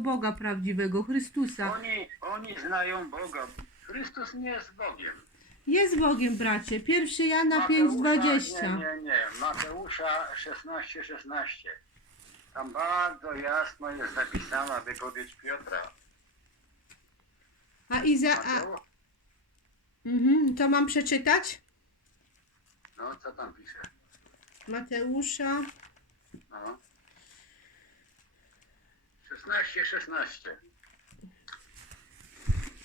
Boga prawdziwego, Chrystusa. Oni, oni znają Boga. Chrystus nie jest Bogiem. Jest Bogiem, bracie. 1 Jana Mateusza- 5,20. Nie, nie, nie. Mateusza 16, 16. Tam bardzo jasno jest napisana wypowiedź Piotra. A Iza... A... Mateusz, Mhm, to mam przeczytać? no co tam pisze? Mateusza. No. 16, 16.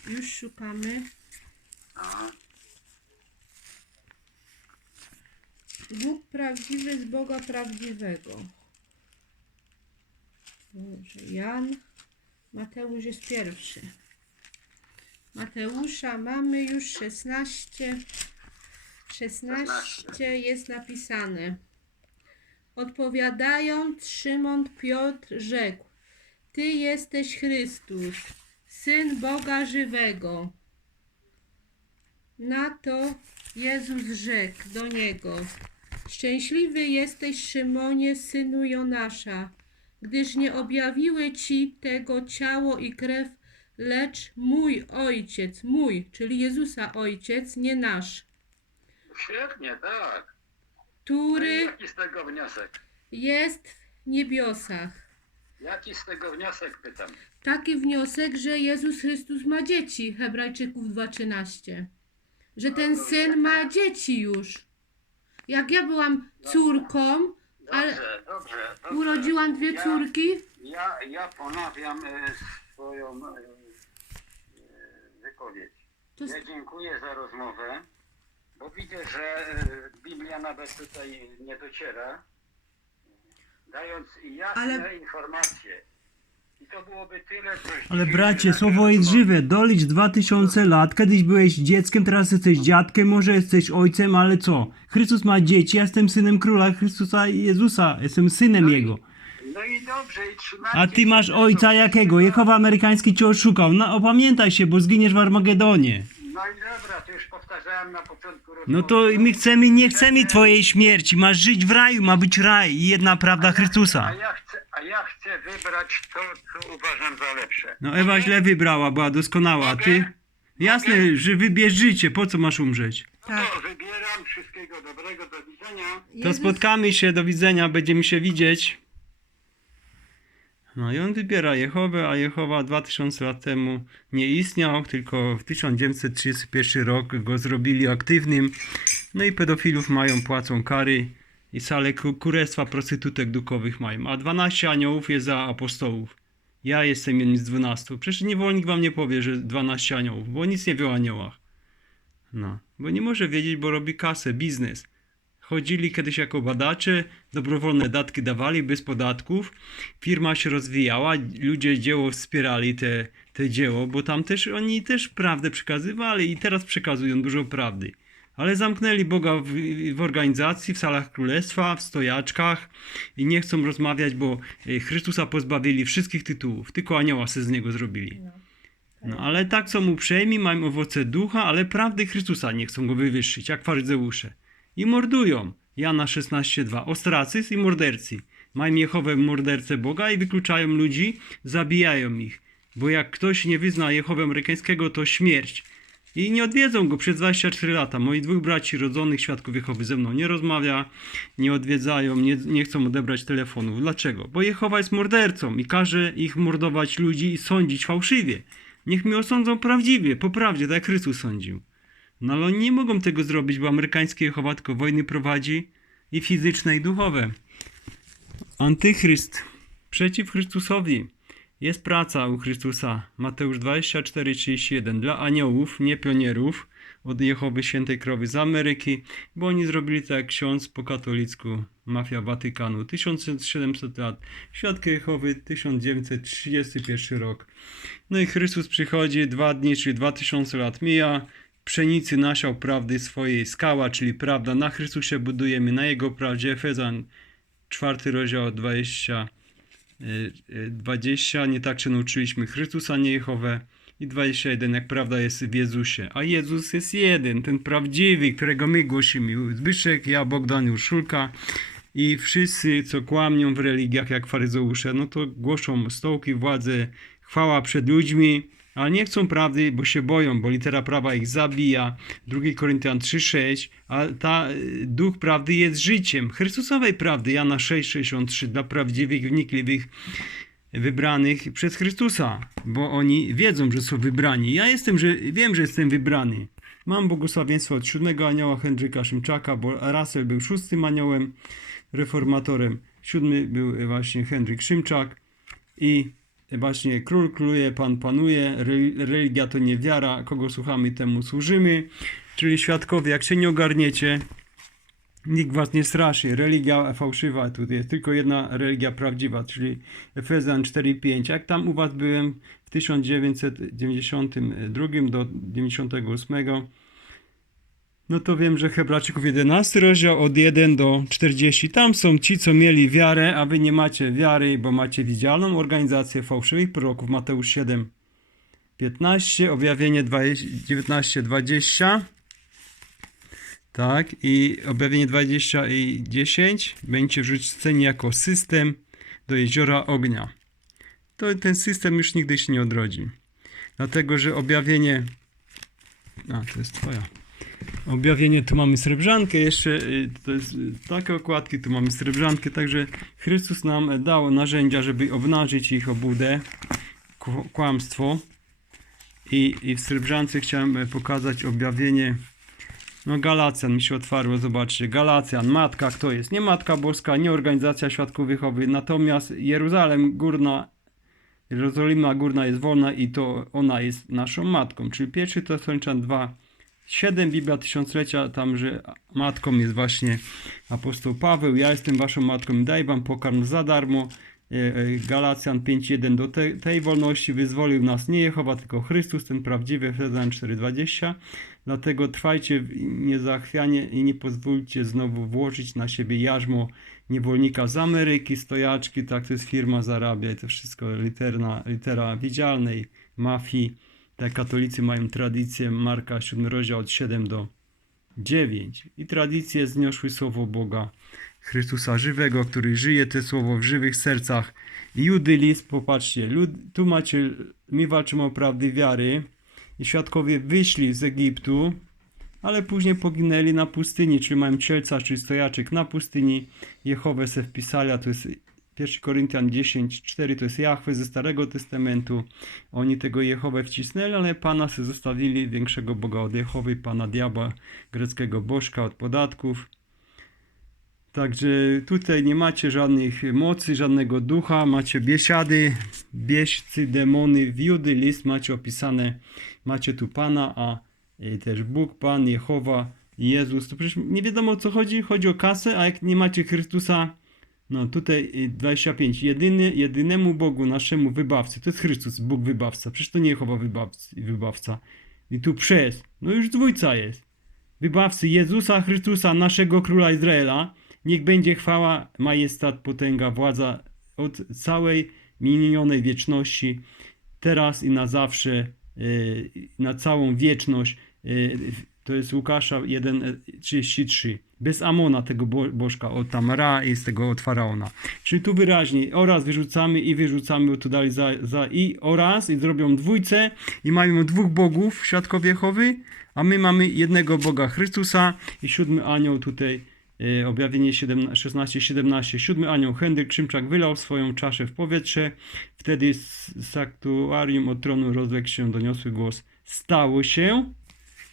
Już szukamy. No. Bóg prawdziwy z Boga prawdziwego. Dobrze, Jan. Mateusz jest pierwszy. Mateusza mamy już 16. 16 jest napisane. Odpowiadając, Szymon Piotr rzekł: Ty jesteś Chrystus, syn Boga żywego. Na to Jezus rzekł do niego: Szczęśliwy jesteś, Szymonie, synu Jonasza, gdyż nie objawiły ci tego ciało i krew, lecz mój ojciec, mój, czyli Jezusa ojciec, nie nasz, Świetnie, tak. Który jaki z tego wniosek? jest w niebiosach. Jaki z tego wniosek pytam? Taki wniosek, że Jezus Chrystus ma dzieci, Hebrajczyków 2,13. Że ten syn ma dzieci już. Jak ja byłam córką, ale Dobrze, dobrze. dobrze. urodziłam dwie córki, Ja, ja ponawiam e, swoją e, e, wypowiedź. to Ja dziękuję za rozmowę, bo widzę, że e, Biblia nawet tutaj nie dociera, dając jasne Ale- informacje. I to byłoby tyle, co Ale bracie, słowo jest żywe. Dolicz 2000 lat. Kiedyś byłeś dzieckiem, teraz jesteś dziadkiem, może jesteś ojcem, ale co? Chrystus ma dzieci, ja jestem synem króla Chrystusa Jezusa. Jestem synem Jego. No i dobrze, i trzymajcie A ty masz ojca jakiego? Jehowa amerykański cię oszukał. No opamiętaj się, bo zginiesz w Armagedonie. No i dobra, to już powtarzałem na początku. No to my chcemy, nie chcemy twojej śmierci. Masz żyć w raju, ma być raj i jedna prawda A Chrystusa. ja chcę, a ja chcę wybrać to, co uważam za lepsze. No Ewa źle wybrała, była doskonała, a ty? Jasne, że wybierz życie, po co masz umrzeć? No Tak. to wybieram. Wszystkiego dobrego, do widzenia. To Jezus- spotkamy się, do widzenia, będziemy się widzieć. No i on wybiera Jehowę, a Jehowa 2000 lat temu nie istniał, tylko w 1931 rok go zrobili aktywnym. No i pedofilów mają, płacą kary i salę ku- kurestwa prostytutek duchowych mają. A 12 aniołów jest za apostołów. Ja jestem jednym z 12. Przecież niewolnik wam nie powie, że 12 aniołów, bo nic nie wie o aniołach. No, bo nie może wiedzieć, bo robi kasę, biznes. Chodzili kiedyś jako badacze, dobrowolne datki dawali bez podatków. Firma się rozwijała, ludzie dzieło wspierali te, te dzieło, bo tam też oni też prawdę przekazywali i teraz przekazują dużo prawdy. Ale zamknęli Boga w, w organizacji, w salach królestwa, w stojaczkach i nie chcą rozmawiać, bo e, Chrystusa pozbawili wszystkich tytułów, tylko anioła se z niego zrobili. No ale tak są uprzejmi, mają owoce ducha, ale prawdy Chrystusa nie chcą go wywyższyć, jak faryzeusze. I mordują. Jana 16:2. Ostracyzm i mordercy. Mają Jehowę mordercę Boga i wykluczają ludzi, zabijają ich. Bo jak ktoś nie wyzna Jehowy amerykańskiego, to śmierć. I nie odwiedzą go przez 24 lata. Moi dwóch braci rodzonych świadków Jehowy ze mną nie rozmawia, nie odwiedzają, nie, nie chcą odebrać telefonów. Dlaczego? Bo Jehowa jest mordercą i każe ich mordować ludzi i sądzić fałszywie. Niech mnie osądzą prawdziwie, po prawdzie, tak jak Chrystus sądził. No ale oni nie mogą tego zrobić, bo amerykańskie Jehowa tylko wojny prowadzi i fizyczne i duchowe. Antychryst przeciw Chrystusowi. Jest praca u Chrystusa. Mateusz 24:31 dla aniołów, nie pionierów od Jehowy Świętej Krowy z Ameryki, bo oni zrobili tak jak ksiądz po katolicku, mafia Watykanu. 1700 lat. Świadki Jehowy 1931 rok. No i Chrystus przychodzi, dwa dni, czyli 2000 lat mija. Pszenicy nasiał prawdy swojej skała, czyli prawda na Chrystusie budujemy, na Jego prawdzie. Efezjan 4 rozdział 20, y, y, 20. Nie tak się nauczyliśmy Chrystusa, nie Jehowę. I 21, jak prawda jest w Jezusie. A Jezus jest jeden, ten prawdziwy, którego my głosimy. Zbyszek, ja, Bogdan, Urszulka. i wszyscy, co kłamią w religiach jak faryzeusze, no to głoszą stołki władzy, chwała przed ludźmi, ale nie chcą prawdy, bo się boją, bo litera prawa ich zabija. 2 Koryntian 3,6, a ta y, duch prawdy jest życiem. Chrystusowej prawdy, Jana 6,63 dla prawdziwych, wnikliwych, wybranych przez Chrystusa, bo oni wiedzą, że są wybrani. Ja jestem, że wiem, że jestem wybrany. Mam błogosławieństwo od siódmego anioła Henryka Szymczaka, bo Russell był szóstym aniołem, reformatorem. Siódmy był właśnie Henryk Szymczak i właśnie król króluje, pan panuje, Re- religia to nie wiara, kogo słuchamy, temu służymy. Czyli świadkowie, jak się nie ogarniecie, nikt was nie straszy. Religia fałszywa, tu jest tylko jedna religia prawdziwa, czyli Efezjan 4:5. Jak tam u was byłem w 1992 do 98, no to wiem, że Hebrajczyków 11 rozdział od 1 do 40. Tam są ci, co mieli wiarę, a wy nie macie wiary, bo macie widzialną organizację fałszywych proroków. Mateusz 7, 15, objawienie 19, 20. Tak, i objawienie 20 i 10 będzie wrzuceni jako system do jeziora ognia. To ten system już nigdy się nie odrodzi. Dlatego, że objawienie. A, to jest twoja. Objawienie, tu mamy srebrzankę, jeszcze y, to jest y, takie okładki, tu mamy srebrzankę, także Chrystus nam dał narzędzia, żeby obnażyć ich obłudę, kł- kłamstwo. I, I w srebrzance chciałem e, pokazać objawienie no Galacjan mi się otwarło, zobaczcie. Galacjan, matka kto jest? Nie Matka Boska, nie Organizacja Świadków Jehowy, natomiast Jeruzalem Górna, Jerozolima Górna jest wolna i to ona jest naszą matką. Czyli pierwszy Tesaloniczan 2, 7 Biblia Tysiąclecia, tam, że matką jest właśnie apostoł Paweł. Ja jestem waszą matką daj wam pokarm za darmo. E, e, Galacjan 5.1 do te, tej wolności wyzwolił nas nie Jehowa, tylko Chrystus, ten prawdziwy, Efezjan 4.20. Dlatego trwajcie niezachwianie i nie pozwólcie znowu włożyć na siebie jarzmo niewolnika z Ameryki, stojaczki, tak to jest firma zarabia i to wszystko literna, litera widzialnej mafii. Tak katolicy mają tradycję, Marka 7 rozdział od 7 do 9. I tradycje zniosły słowo Boga, Chrystusa żywego, który żyje te słowo w żywych sercach. Judy list, popatrzcie, lud, tu macie, my walczymy o prawdy wiary i świadkowie wyszli z Egiptu, ale później poginęli na pustyni, czyli mają cielca, czyli stojaczek na pustyni. Jehowę se wpisali, a to jest 1 Koryntian 10, 4 to jest Jahwe ze Starego Testamentu. Oni tego Jehowę wcisnęli, ale Pana se zostawili większego Boga od Jehowy, Pana diabła, greckiego bożka od podatków. Także tutaj nie macie żadnych mocy, żadnego ducha, macie biesiady, bieżcy, demony, w Judy list macie opisane, macie tu Pana, a y, też Bóg, Pan, Jehowa, Jezus. To przecież nie wiadomo o co chodzi, chodzi o kasę, a jak nie macie Chrystusa, no tutaj y, 25, jedyny, jedynemu Bogu, naszemu wybawcy, to jest Chrystus, Bóg wybawca, przecież to nie Jehowa wybawcy, wybawca. I tu przez, no już dwójca jest. Wybawcy Jezusa Chrystusa, naszego Króla Izraela, niech będzie chwała, majestat, potęga, władza od całej minionej wieczności, teraz i na zawsze, yy, na całą wieczność. To jest Łukasza 1,33. Bez Amona tego bo- bożka, od tam Ra i z tego od Faraona. Czyli tu wyraźnie oraz wyrzucamy i wyrzucamy, bo tu dali za, za i oraz i zrobią dwójce i mają dwóch bogów, świadkowie Jehowy, a my mamy jednego Boga Chrystusa i siódmy anioł tutaj e, objawienie 16-17. Siódmy anioł Henryk Szymczak wylał swoją czaszę w powietrze. Wtedy z saktuarium od tronu rozległ się doniosły głos. Stało się.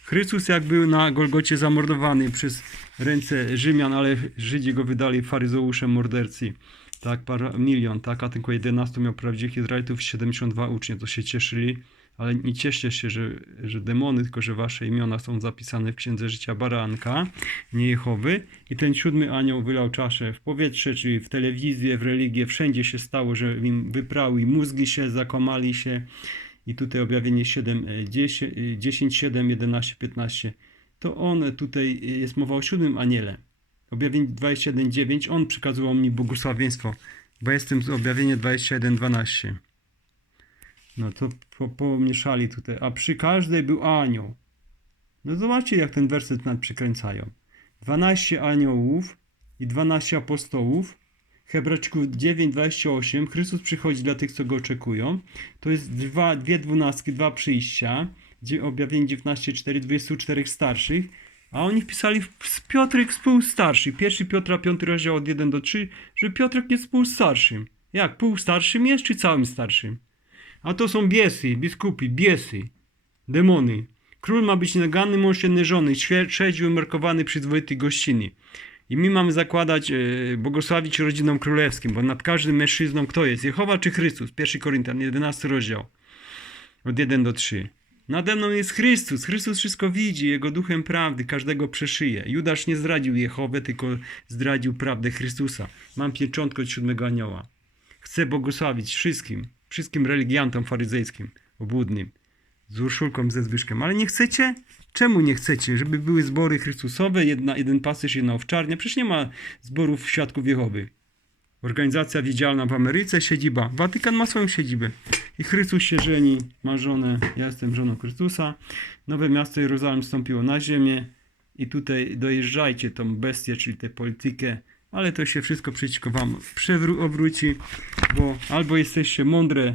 Chrystus jak był na Golgocie zamordowany przez ręce Rzymian, ale Żydzi go wydali faryzeusze mordercy. Tak, para, milion, tak, a tylko 11 miał prawdziwych Izraelitów, 72 uczniów, to się cieszyli. Ale nie cieszcie się, że, że demony, tylko że wasze imiona są zapisane w Księdze Życia Baranka, nie Jehowy. I ten siódmy anioł wylał czaszę w powietrze, czyli w telewizję, w religię, wszędzie się stało, że im wyprały mózgi się, zakomali się. I tutaj objawienie 7, e, 10, e, 10 7, 11, 15. To on tutaj e, jest mowa o siódmym aniele. Objawienie 21, 9. On przekazywał mi błogosławieństwo, bo jestem z objawienia 21, 12. No to po, pomieszali tutaj. A przy każdej był anioł. No zobaczcie, jak ten werset nad przykręcają. 12 aniołów i 12 apostołów. Hebrajczyków 9:28 Chrystus przychodzi dla tych, co go oczekują. To jest dwa, dwie dwunastki, dwa przyjścia. Objawienie 19:4 24 starszych. A oni wpisali w Piotrek współstarszy. Pierwszy Piotra, piąty rozdział od 1 do 3, że Piotrek jest współstarszym. Jak? Półstarszym jest, czy całym starszym? A to są biesy, biskupi, biesy, demony. Król ma być nagany, mąż żony, trzeźwy, umiarkowany, przyzwoity, gościnny. I my mamy zakładać, e, błogosławić rodzinom królewskim, bo nad każdym mężczyzną kto jest? Jehowa czy Chrystus? 1 Koryntian, 11 rozdział, od 1 do 3. Nade mną jest Chrystus. Chrystus wszystko widzi, Jego duchem prawdy każdego przeszyje. Judasz nie zdradził Jehowę, tylko zdradził prawdę Chrystusa. Mam pieczątkę od siódmego anioła. Chcę błogosławić wszystkim, wszystkim religiantom faryzejskim, obłudnym, z Urszulką, ze Zbyszkiem. Ale nie chcecie? Czemu nie chcecie? Żeby były zbory Chrystusowe, jedna, jeden pasterz, jedna owczarnia? Przecież nie ma zborów świadków Jehowy. Organizacja widzialna w Ameryce, siedziba. Watykan ma swoją siedzibę. I Chrystus się żeni, ma żonę. Ja jestem żoną Chrystusa. Nowe miasto Jeruzalem wstąpiło na ziemię. I tutaj dojeżdżajcie tą bestię, czyli tę politykę. Ale to się wszystko przeciwko wam przewró- obróci, bo albo jesteście mądre,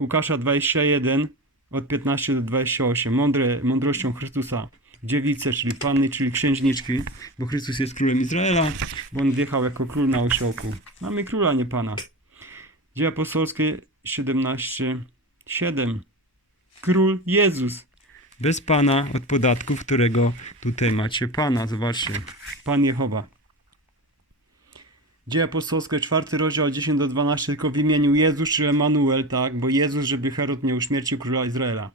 Łukasza 21, od 15 do 28, mądre mądrością Chrystusa, dziewice, czyli panny, czyli księżniczki, bo Chrystus jest królem Izraela, bo on wjechał jako król na osiołku. Mamy króla, nie pana. Dzieje apostolskie 17, 7. Król Jezus. Bez pana od podatków, którego tutaj macie pana. Zobaczcie. Pan Jehowa. Dzieje apostolskie, czwarty rozdział, 10 do 12, tylko w imieniu Jezus, czy Emanuel, tak, bo Jezus, żeby Herod nie uśmiercił króla Izraela.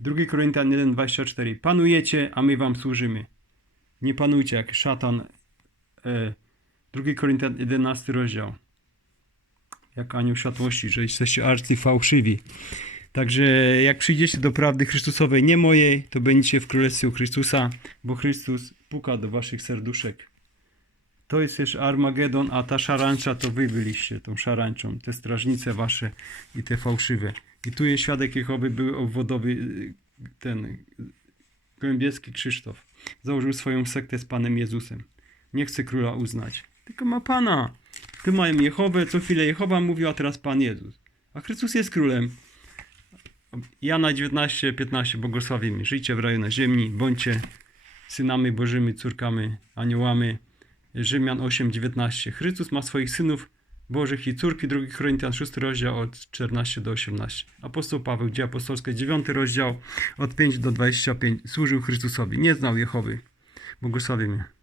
2 Koryntian 1, 24. Panujecie, a my wam służymy. Nie panujcie jak szatan. E, 2 Koryntian 11 rozdział. Jak anioł światłości, że jesteście arcy fałszywi. Także jak przyjdziecie do prawdy Chrystusowej, nie mojej, to będziecie w Królestwie Chrystusa, bo Chrystus puka do waszych serduszek. To jest też Armagedon, a ta szarańcza to wy byliście tą szarańczą, te strażnice wasze i te fałszywe. I tu jest świadek Jehowy, był obwodowy y, ten y, Gołębieski Krzysztof. Założył swoją sektę z Panem Jezusem. Nie chce króla uznać, tylko ma Pana. Ty mają Jehowę, co chwilę Jehowa mówił, a teraz Pan Jezus. A Chrystus jest królem. Jana 19, 15 błogosławimy. Żyjcie w raju na ziemi, bądźcie synami bożymi, córkami, aniołami. Rzymian 8, 19. Chrystus ma swoich synów bożych i córki, 2 Koryntian 6 rozdział od 14 do 18. Apostoł Paweł, dzieje apostolskie 9 rozdział od 5 do 25. Służył Chrystusowi, nie znał Jehowy. Błogosławimy.